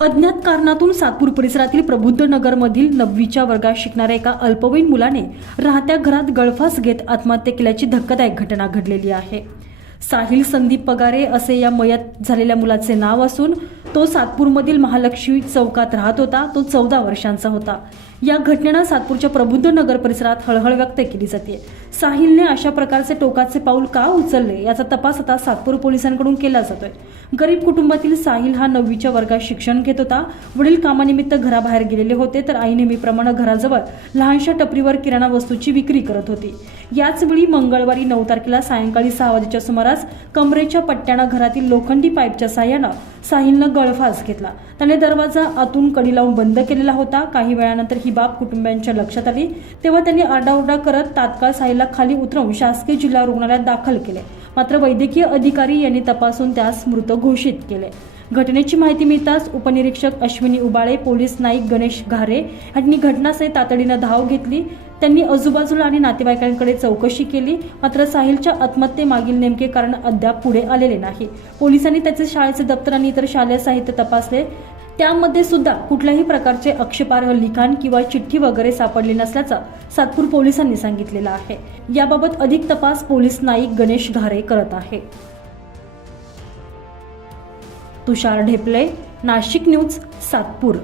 अज्ञात कारणातून सातपूर परिसरातील प्रबुद्ध नगरमधील नववीच्या वर्गात शिकणाऱ्या एका अल्पवयीन मुलाने राहत्या घरात गळफास घेत आत्महत्या केल्याची धक्कादायक घटना घडलेली आहे. साहिल संदीप पगारे असे या मयत झालेल्या मुलाचे नाव असून तो सातपूरमधील महालक्ष्मी चौकात राहत होता. तो चौदा वर्षांचा होता. या घटनेनं सातपूरच्या प्रबुद्ध नगर परिसरात हळहळ व्यक्त केली जाते. साहिलने अशा प्रकारचे टोकाचे पाऊल का उचलले याचा तपास आता सातपूर पोलिसांकडून केला जातोय. गरीब कुटुंबातील साहिल हा नववीच्या वर्गात शिक्षण घेत होता. वडील कामानिमित्त घराबाहेर गेलेले होते तर आई नेहमीप्रमाणे घराजवळ लहानशा टपरीवर किराणा वस्तूची विक्री करत होती. याचवेळी मंगळवारी नऊ तारखेला सायंकाळी सहा वाजेच्या सुमारास कमरेच्या पट्ट्यानं घरातील लोखंडी पाईपच्या साह्यानं साहिलनं गळफास घेतला. त्याने दरवाजा आतून कडी लावून बंद केलेला होता. काही वेळानंतर ही बाब कुटुंबियांच्या लक्षात आली. तेव्हा त्यांनी आरडाओरडा करत तात्काळ साईला खाली उतरवून शासकीय जिल्हा रुग्णालयात दाखल केले. मात्र वैद्यकीय अधिकारी यांनी तपासून त्यास मृत घोषित केले. घटनेची माहिती मिळताच उपनिरीक्षक अश्विनी उबाळे पोलीस नाईक गणेश घारे यांनी घटनास्थळी तातडीनं धाव घेतली. त्यांनी आजूबाजूला आणि नातेवाईकांकडे चौकशी केली. मात्र साहिलच्या आत्महत्येमागील नेमके कारण अद्याप पुढे आलेले नाही. पोलिसांनी त्याचे शाळेचे दप्तर आणि इतर शालेय साहित्य तपासले. त्यामध्ये सुद्धा कुठल्याही प्रकारचे आक्षेपार्ह लिखाण किंवा चिठ्ठी वगैरे सापडली नसल्याचं सातपूर पोलिसांनी सांगितलेलं आहे. याबाबत अधिक तपास पोलीस नाईक गणेश घारे करत आहे. तुषार ढेपले नाशिक न्यूज सातपूर.